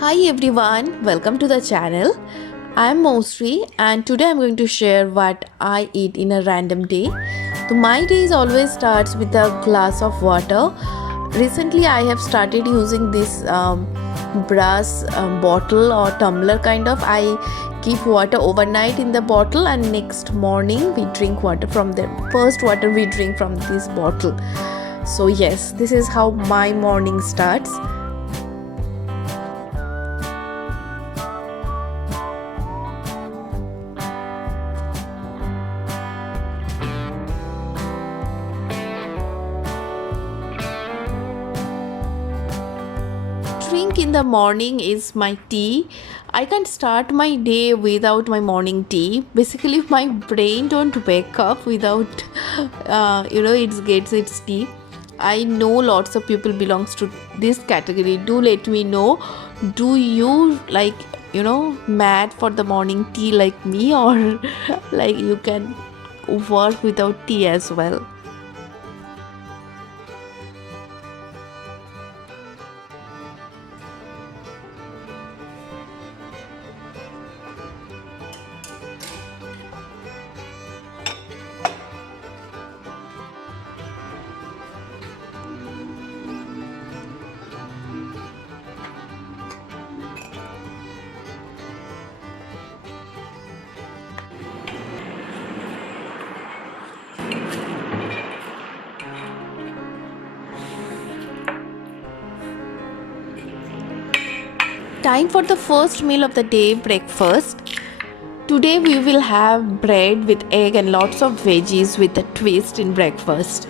Hi everyone, welcome to the channel. I'm Mosri and today I'm going to share what I eat in a random day. So my day always starts with a glass of water. Recently I have started using this brass bottle or tumbler kind of. I keep water overnight in the bottle and next morning we drink water from the first water we drink from this bottle. So yes, this is how my morning starts. Drink in the morning is my tea. I can't start my day without my morning tea. Basically, my brain don't wake up without, it gets its tea. I know lots of people belongs to this category. Do let me know. Do you mad for the morning tea like me, or like you can work without tea as well? Time for the first meal of the day, breakfast. Today we will have bread with egg and lots of veggies with a twist in breakfast.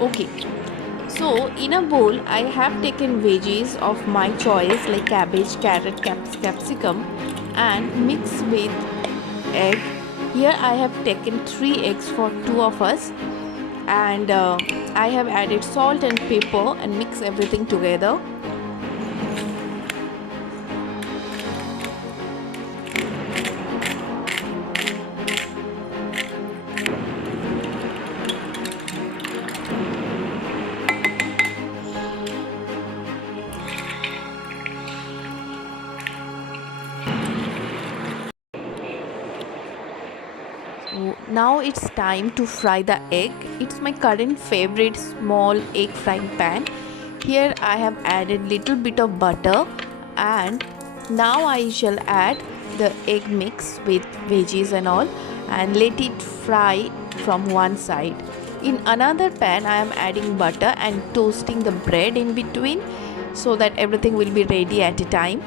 Okay, so in a bowl I have taken veggies of my choice like cabbage, carrot, capsicum and mixed with egg. Here I have taken 3 eggs for 2 of us, and I have added salt and pepper and mix everything together. So now it's time to fry the egg. It's my current favorite small egg frying pan. Here I have added little bit of butter, and now I shall add the egg mix with veggies and all and let it fry from one side. In another pan I am adding butter and toasting the bread in between so that everything will be ready at a time.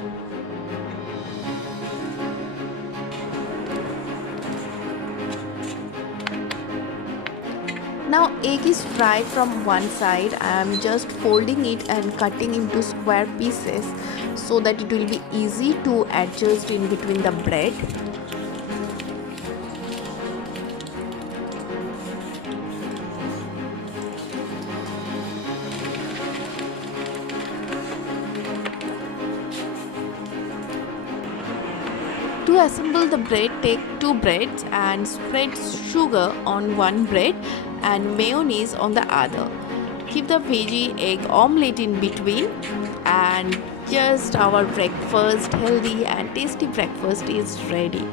Now egg is fried from one side. I am just folding it and cutting into square pieces so that it will be easy to adjust in between the bread. To assemble the bread, take 2 breads and spread sugar on one bread and mayonnaise on the other. Keep the veggie egg omelette in between, and just our breakfast, healthy and tasty breakfast is ready.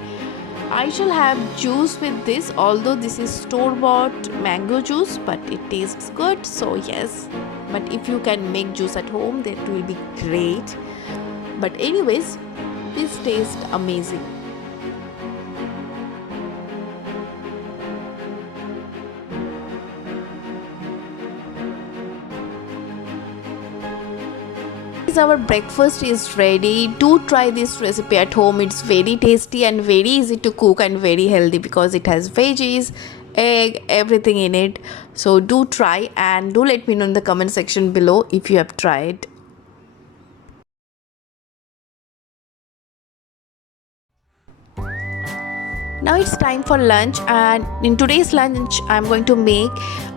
I shall have juice with this, although this is store-bought mango juice, but it tastes good, so yes. But if you can make juice at home, that will be great. But anyways, this tastes amazing. Our breakfast is ready. Do try this recipe at home. It's very tasty and very easy to cook and very healthy because it has veggies, egg, everything in it. So do try and do let me know in the comment section below if you have tried. Now it's time for lunch, and in today's lunch I'm going to make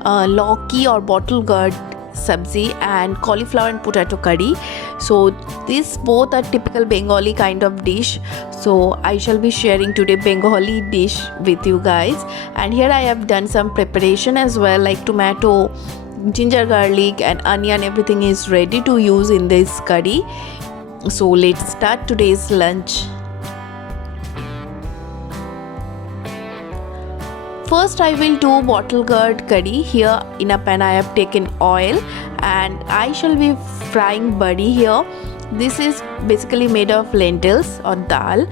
lauki or bottle gourd sabzi and cauliflower and potato curry. So these both are typical Bengali kind of dish. So I shall be sharing today Bengali dish with you guys. And here I have done some preparation as well, like tomato, ginger, garlic and onion. Everything is ready to use in this curry. So let's start today's lunch. First I will do bottle gourd curry. Here in a pan I have taken oil and I shall be frying badi here. This is basically made of lentils or dal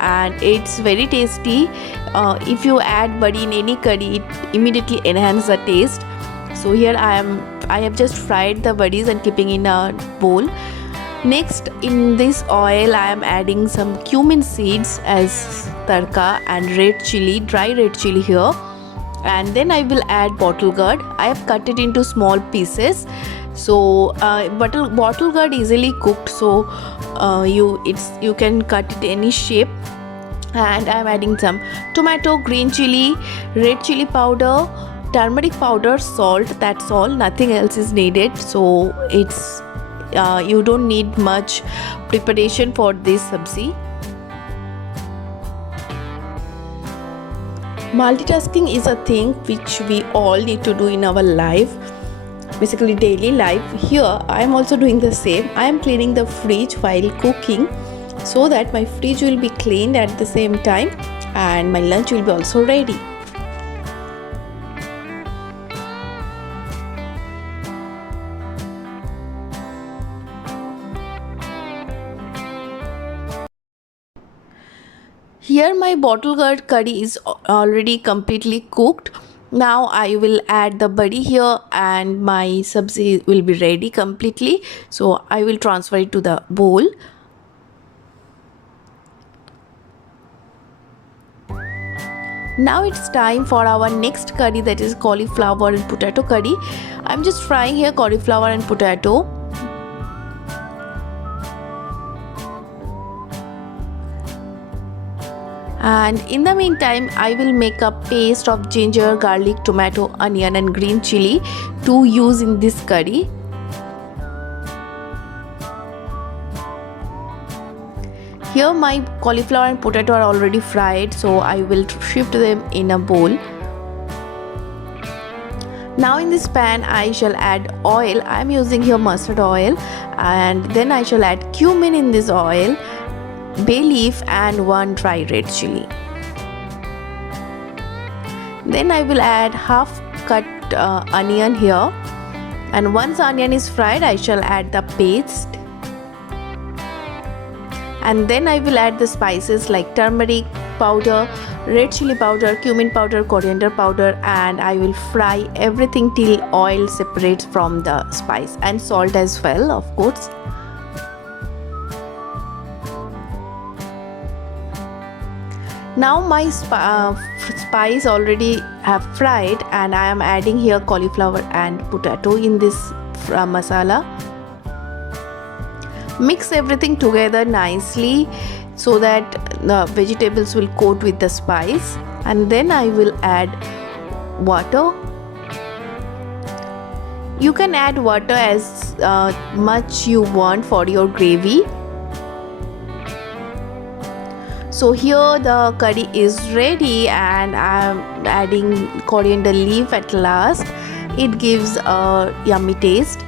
and it's very tasty. If you add badi in any curry, it immediately enhances the taste. So here I have just fried the badis and keeping in a bowl. Next, in this oil I am adding some cumin seeds as tarka and red chili, dry red chili here, and then I will add bottle gourd. I have cut it into small pieces. So bottle gourd easily cooked, so you can cut it any shape. And I am adding some tomato, green chili, red chili powder, turmeric powder, salt. That's all, nothing else is needed. So it's you don't need much preparation for this sabzi. Multitasking is a thing which we all need to do in our life, basically daily life. Here I am also doing the same. I am cleaning the fridge while cooking so that my fridge will be cleaned at the same time and my lunch will be also ready. Here my bottle gourd curry is already completely cooked. Now I will add the badi here and my sabzi will be ready completely. So I will transfer it to the bowl. Now it's time for our next curry, that is cauliflower and potato curry. I'm just frying here cauliflower and potato. And in the meantime I will make a paste of ginger, garlic, tomato, onion and green chili to use in this curry. Here my cauliflower and potato are already fried, so I will shift them in a bowl. Now in this pan I shall add oil. I am using here mustard oil, and then I shall add cumin in this oil, bay leaf and one dry red chili. Then I will add half cut onion here, and once onion is fried I shall add the paste, and then I will add the spices like turmeric powder, red chili powder, cumin powder, coriander powder, and I will fry everything till oil separates from the spice, and salt as well, of course. Now my spice already have fried and I am adding here cauliflower and potato in this masala. Mix everything together nicely so that the vegetables will coat with the spice, and then I will add water. You can add water as much you want for your gravy. So here the curry is ready and I am adding coriander leaf at last. It gives a yummy taste.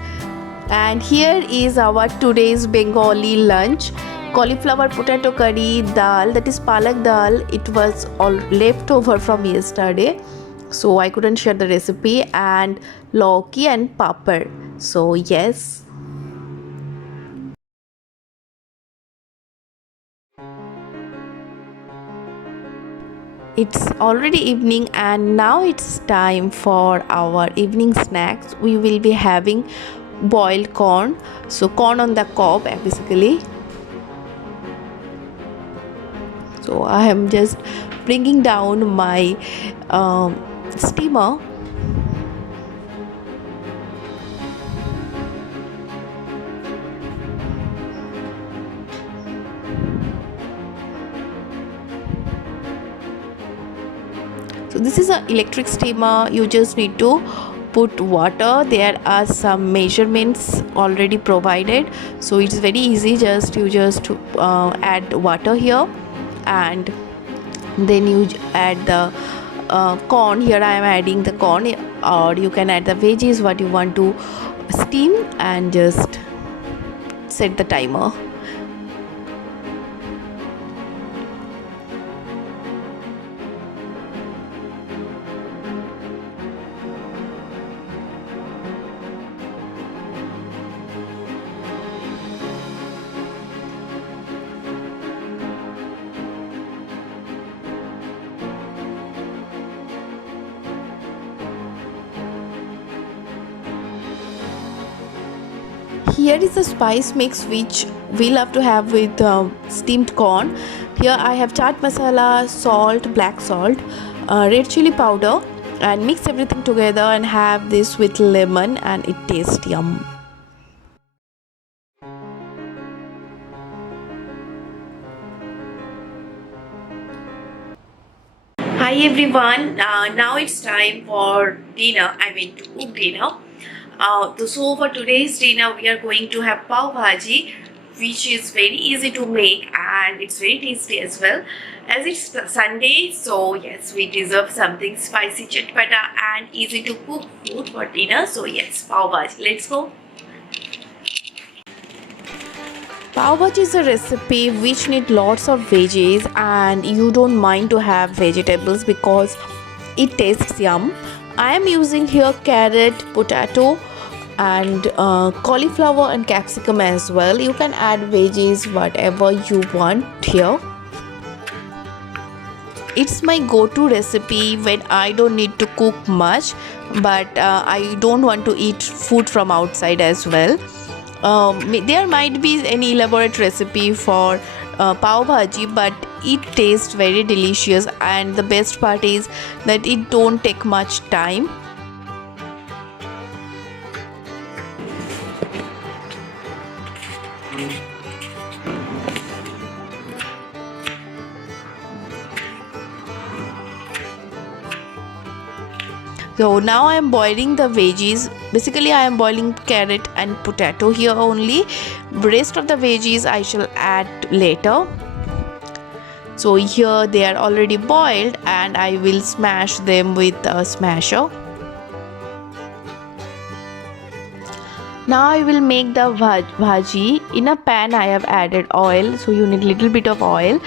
And here is our today's Bengali lunch: cauliflower potato curry, dal, that is palak dal. It was all left over from yesterday, so I couldn't share the recipe, and lauki and papad. So yes. It's already evening and now it's time for our evening snacks. We will be having boiled corn, so corn on the cob basically. So I am just bringing down my steamer. So this is an electric steamer. You just need to put water. There are some measurements already provided, so it's very easy. You just add water here, and then you add the corn. Here I am adding the corn, or you can add the veggies what you want to steam, and just set the timer. Here is the spice mix which we love to have with steamed corn. Here I have chaat masala, salt, black salt, red chili powder, and mix everything together and have this with lemon, and it tastes yum. Hi everyone, now it's time for dinner. I mean to cook dinner. So for today's dinner we are going to have pav bhaji, which is very easy to make and it's very tasty as well. As it's Sunday, so yes, we deserve something spicy, chatpata and easy to cook food for dinner. So yes, pav bhaji. Let's go. Pav bhaji is a recipe which need lots of veggies, and you don't mind to have vegetables because it tastes yum. I am using here carrot, potato, and cauliflower and capsicum as well. You can add veggies whatever you want here. It's my go-to recipe when I don't need to cook much, but I don't want to eat food from outside as well. There might be any elaborate recipe for pav bhaji, but it tastes very delicious, and the best part is that it don't take much time. So now I am boiling the veggies. Basically I am boiling carrot and potato here only. Rest of the veggies I shall add later. So here they are already boiled and I will smash them with a smasher. Now I will make the bhaji. In a pan I have added oil, so you need little bit of oil,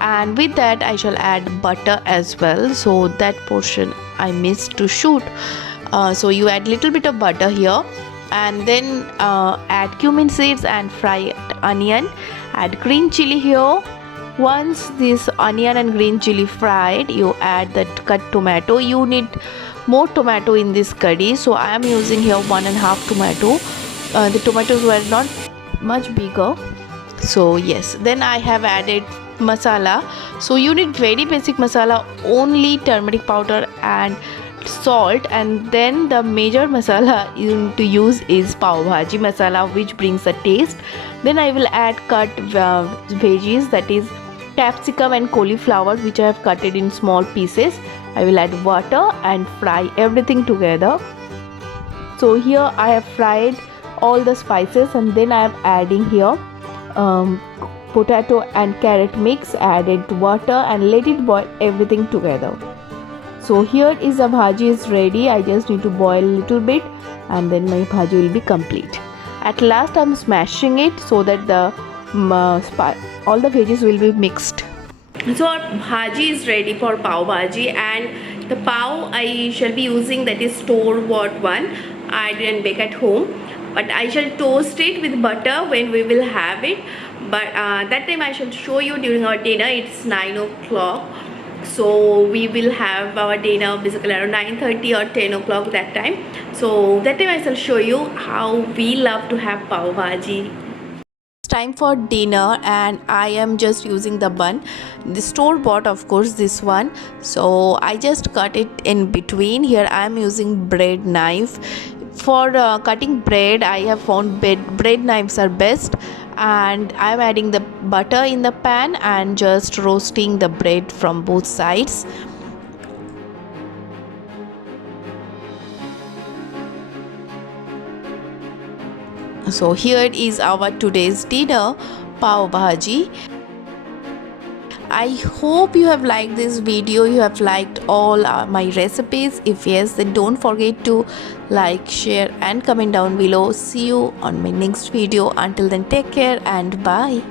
and with that I shall add butter as well. So that portion I missed to shoot. So you add little bit of butter here, and then add cumin seeds and fried onion. Add green chili here. Once this onion and green chili fried, you add that cut tomato. You need more tomato in this curry, so I am using here 1.5 tomato. The tomatoes were not much bigger, so yes. Then I have added masala. So you need very basic masala, only turmeric powder and salt, and then the major masala you need to use is pav bhaji masala, which brings a taste. Then I will add cut veggies, that is capsicum and cauliflower, which I have cut it in small pieces. I will add water and fry everything together. So here I have fried all the spices, and then I am adding here potato and carrot mix, added water and let it boil everything together. So here is the bhaji is ready. I just need to boil a little bit and then my bhaji will be complete. At last I am smashing it so that the all the veggies will be mixed. So our bhaji is ready for pav bhaji, and the pav I shall be using, that is store-bought one. I didn't bake at home, but I shall toast it with butter when we will have it. But that time I shall show you during our dinner. It's 9 o'clock. So we will have our dinner basically around 9:30 or 10 o'clock that time. So that time I shall show you how we love to have pav bhaji. Time for dinner and I am just using the bun, the store bought of course this one. So I just cut it in between. Here I am using bread knife for cutting bread. I have found bread knives are best, and I am adding the butter in the pan and just roasting the bread from both sides. So here is our today's dinner, pav bhaji. I hope you have liked this video, you have liked all my recipes. If yes, then don't forget to like, share and comment down below. See you on my next video. Until then, take care and bye.